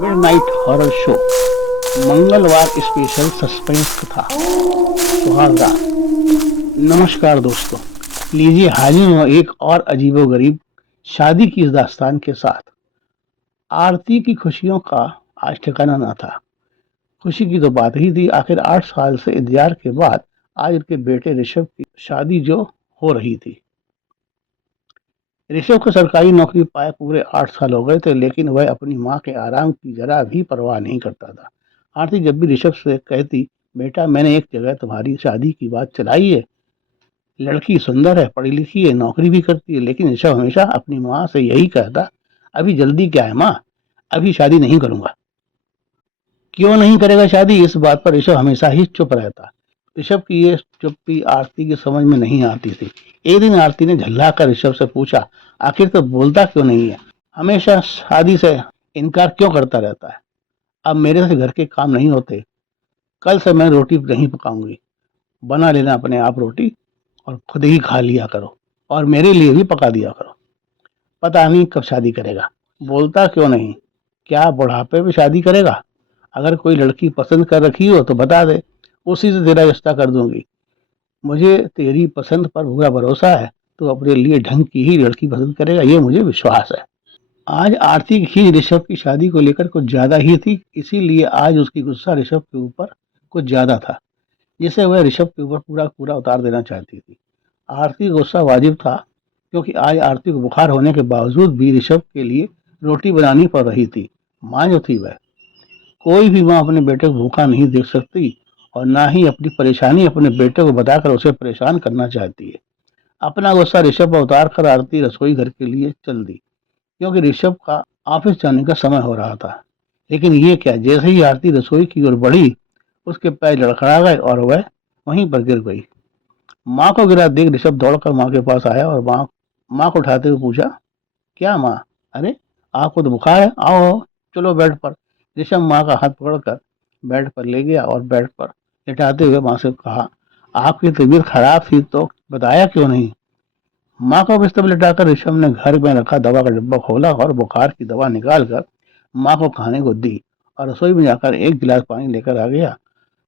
Midnight horror show मंगलवार special suspense कथा सुहागरात। नमस्कार दोस्तों, लीजिए हाजिर हूँ एक और अजीबोगरीब शादी की इस दास्तान के साथ। आरती की खुशियों का आज ठिकाना न था। खुशी की तो बात ही थी, आखिर 8 साल से इंतजार के बाद आज उनके बेटे ऋषभ की शादी जो हो रही थी। ऋषभ को सरकारी नौकरी पाए पूरे 8 साल हो गए थे, लेकिन वह अपनी माँ के आराम की जरा भी परवाह नहीं करता था। आरती जब भी ऋषभ से कहती, बेटा मैंने एक जगह तुम्हारी शादी की बात चलाई है, लड़की सुंदर है, पढ़ी लिखी है, नौकरी भी करती है, लेकिन ऋषभ हमेशा अपनी माँ से यही कहता, अभी जल्दी क्या है माँ, अभी शादी नहीं करूंगा। क्यों नहीं करेगा शादी, इस बात पर ऋषभ हमेशा ही चुप रहता। ऋषभ की ये चुप्पी आरती की समझ में नहीं आती थी। एक दिन आरती ने झल्ला कर ऋषभ से पूछा, आखिर तो बोलता क्यों नहीं है, हमेशा शादी से इनकार क्यों करता रहता है। अब मेरे से घर के काम नहीं होते, कल से मैं रोटी नहीं पकाऊंगी, बना लेना अपने आप रोटी और खुद ही खा लिया करो, और मेरे लिए भी पका दिया करो। पता नहीं कब शादी करेगा, बोलता क्यों नहीं, क्या बुढ़ापे में शादी करेगा। अगर कोई लड़की पसंद कर रखी हो तो बता दे, उसी से तेरा रिश्ता कर दूंगी। मुझे तेरी पसंद पर पूरा भरोसा है, तो अपने लिए ढंग की ही लड़की पसंद करेगा, ये मुझे विश्वास है। आज आरती की ऋषभ की शादी को लेकर कुछ ज्यादा ही थी, इसीलिए आज उसकी गुस्सा ऋषभ के ऊपर कुछ ज्यादा था, जिसे वह ऋषभ के ऊपर पूरा पूरा उतार देना चाहती थी। आरती का गुस्सा वाजिब था, क्योंकि आज आरती को बुखार होने के बावजूद भी ऋषभ के लिए रोटी बनानी पड़ रही थी। माँ जो थी वह, कोई भी माँ अपने बेटे को भूखा नहीं देख सकती, और ना ही अपनी परेशानी अपने बेटे को बताकर उसे परेशान करना चाहती है। अपना गुस्सा ऋषभ पर उतार कर आरती रसोई घर के लिए चल दी, क्योंकि ऋषभ का ऑफिस जाने का समय हो रहा था। लेकिन ये क्या, जैसे ही आरती रसोई की ओर बढ़ी, उसके पैर लड़खड़ा गए और वह वहीं पर गिर गई। माँ को गिरा देख ऋषभ दौड़कर माँ के पास आया और माँ माँ को उठाते हुए पूछा, क्या माँ, अरे आपको तो बुखार है, आओ आओ, चलो बेड पर। ऋषभ माँ का हाथ पकड़कर बेड पर ले गया और बेड पर लेटाते हुए माँ से कहा, आपकी तबीयत खराब थी तो बताया क्यों नहीं। माँ को बिस्तर पर लिटाकर ऋषभ ने घर में रखा दवा का डिब्बा खोला और बुखार की दवा निकाल कर माँ को खाने को दी, और रसोई में जाकर एक गिलास पानी लेकर आ गया।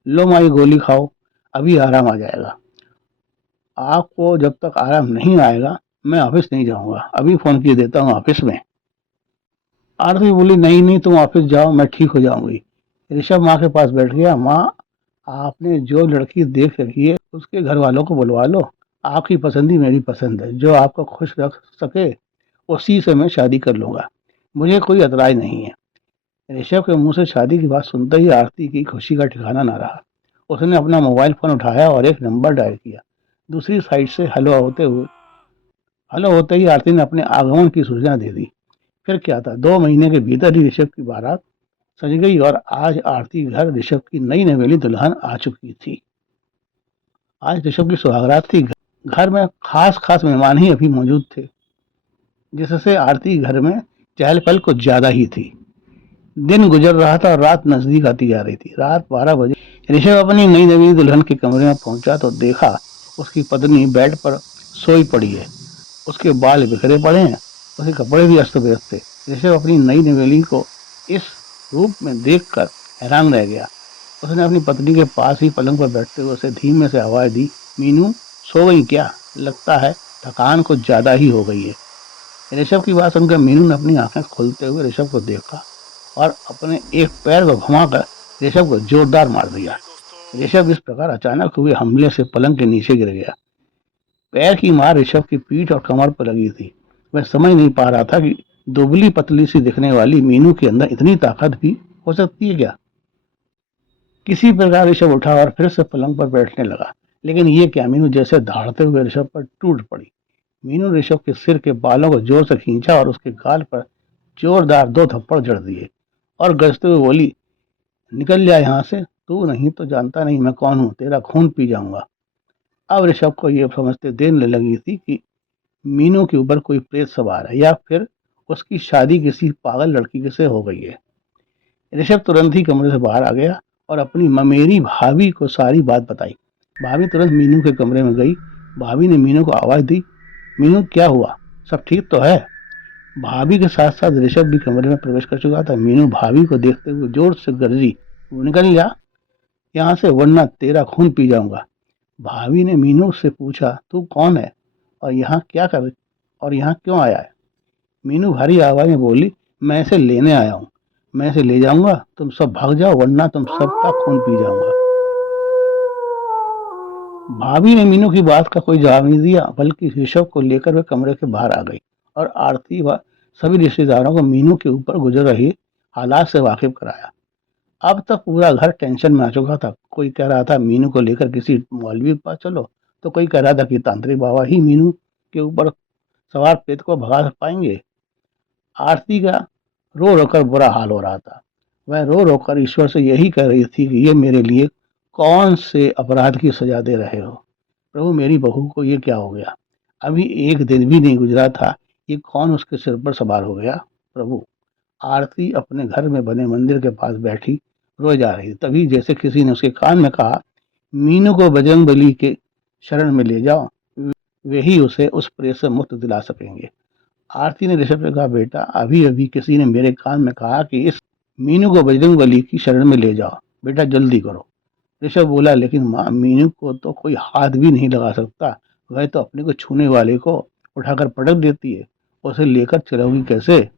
लो माँ, ये गोली खाओ, अभी आराम आ जाएगा। आपको जब तक आराम नहीं आएगा मैं ऑफिस नहीं जाऊंगा, अभी फोन किए देता हूँ ऑफिस में। आरती बोली, नहीं नहीं, तुम ऑफिस जाओ, मैं ठीक हो जाऊंगी। ऋषभ माँ के पास बैठ गया। माँ, आपने जो लड़की देख रखी है उसके घर वालों को बुलवा लो, आपकी पसंद ही मेरी पसंद है, जो आपको खुश रख सके उसी से मैं शादी कर लूंगा, मुझे कोई एतराज नहीं है। ऋषभ के मुंह से शादी की बात सुनते ही आरती की खुशी का ठिकाना ना रहा। उसने अपना मोबाइल फोन उठाया और एक नंबर डायल किया। दूसरी साइड से हेलो होते ही आरती ने अपने आगमन की सूचना दे दी। फिर क्या था, 2 महीने के भीतर ही ऋषभ की बारात सज गई और आज आरती घर ऋषभ की नई नवेली दुल्हन आ चुकी थी। आज ऋषभ की सुहागरात थी। घर में खास खास मेहमान ही अभी मौजूद थे, जिससे आरती घर में चहल पहल कुछ ज्यादा ही थी। दिन गुजर रहा था और रात नजदीक आती जा रही थी। रात 12 बजे ऋषभ अपनी नई नवेली दुल्हन के कमरे में पहुंचा तो देखा उसकी पत्नी बेड पर सोई पड़ी है। उसके बाल बिखरे पड़े हैं, उसके कपड़े भी अस्त व्यस्त थे। ऋषभ अपनी नई नवेली को इस रूप में देखकर हैरान रह गया। उसने अपनी पत्नी के पास ही पलंग पर बैठते हुए उसे धीमे से आवाज दी, मीनू सो गई क्या, लगता है थकान कुछ ज्यादा ही हो गई है। ऋषभ की बात सुनकर मीनू ने अपनी आंखें खोलते हुए ऋषभ को देखा और अपने एक पैर को घुमाकर ऋषभ को जोरदार मार दिया। ऋषभ इस प्रकार अचानक हुए हमले से पलंग के नीचे गिर गया। पैर की मार ऋषभ की पीठ और कमर पर लगी थी। वह समझ नहीं पा रहा था कि दुबली पतली सी दिखने वाली मीनू के अंदर इतनी ताकत भी हो सकती है क्या। किसी प्रकार ऋषभ उठा और फिर से पलंग पर बैठने लगा, लेकिन ये क्या, मीनू जैसे दहाड़ते हुए ऋषभ पर टूट पड़ी। मीनू ऋषभ के सिर के बालों को जोर से खींचा और उसके गाल पर जोरदार 2 थप्पड़ जड़ दिए और गरजते हुए बोली, निकल जा यहाँ से, तू नहीं तो जानता नहीं मैं कौन हूँ, तेरा खून पी जाऊंगा। अब ऋषभ को यह समझते देर लगी थी कि मीनू के ऊपर कोई प्रेत सवार है या फिर उसकी शादी किसी पागल लड़की से हो गई है। ऋषभ तुरंत ही कमरे से बाहर आ गया और अपनी ममेरी भाभी को सारी बात बताई। भाभी तुरंत मीनू के कमरे में गई। भाभी ने मीनू को आवाज दी, मीनू क्या हुआ, सब ठीक तो है। भाभी के साथ साथ ऋषभ भी कमरे में प्रवेश कर चुका था। मीनू भाभी को देखते हुए जोर से गरजी, "वो निकल जा यहाँ से, वरना तेरा खून पी जाऊंगा।" भाभी ने मीनू से पूछा, "तू कौन है और यहाँ क्या कर और यहाँ क्यों आया है?" मीनू भारी आवाज में बोली, "मैं इसे लेने आया हूँ। मैं इसे ले जाऊंगा, तुम सब भाग जाओ, वरना तुम सबका खून पी जाऊंगा।" भाभी ने मीनू की बात का कोई जवाब नहीं दिया, बल्कि ऋषभ को लेकर वे कमरे के बाहर आ गई और आरती व सभी रिश्तेदारों को मीनू के ऊपर गुजर रही हालात से वाकिफ कराया। अब तक पूरा घर टेंशन में आ चुका था। कोई कह रहा था मीनू को लेकर किसी मौलवी के पास चलो, तो कोई कह रहा था कि तांत्रिक बाबा ही मीनू के ऊपर सवार प्रेत को भगा पाएंगे। आरती का रो रोकर बुरा हाल हो रहा था। वह रो रोकर ईश्वर से यही कह रही थी कि ये मेरे लिए कौन से अपराध की सजा दे रहे हो प्रभु, मेरी बहू को ये क्या हो गया? अभी एक दिन भी नहीं गुजरा था, ये कौन उसके सिर पर सवार हो गया प्रभु। आरती अपने घर में बने मंदिर के पास बैठी रोए जा रही थी। तभी जैसे किसी ने उसके कान में कहा, "मीनू को बजरंग बली के शरण में ले जाओ, वे ही उसे उस प्रेत से मुक्त दिला सकेंगे।" आरती ने ऋषभ से कहा, "बेटा, अभी अभी किसी ने मेरे कान में कहा कि इस मीनू को बजरंग बली की शरण में ले जाओ, बेटा जल्दी करो।" ऋषभ बोला, "लेकिन माँ, मीनू को तो कोई हाथ भी नहीं लगा सकता। वह तो अपने को छूने वाले को उठाकर पटक देती है, उसे लेकर चलोगी कैसे?"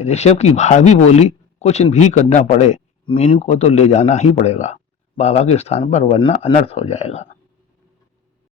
ऋषभ की भाभी बोली, "कुछ भी करना पड़े, मीनू को तो ले जाना ही पड़ेगा बाबा के स्थान पर, वरना अनर्थ हो जाएगा।"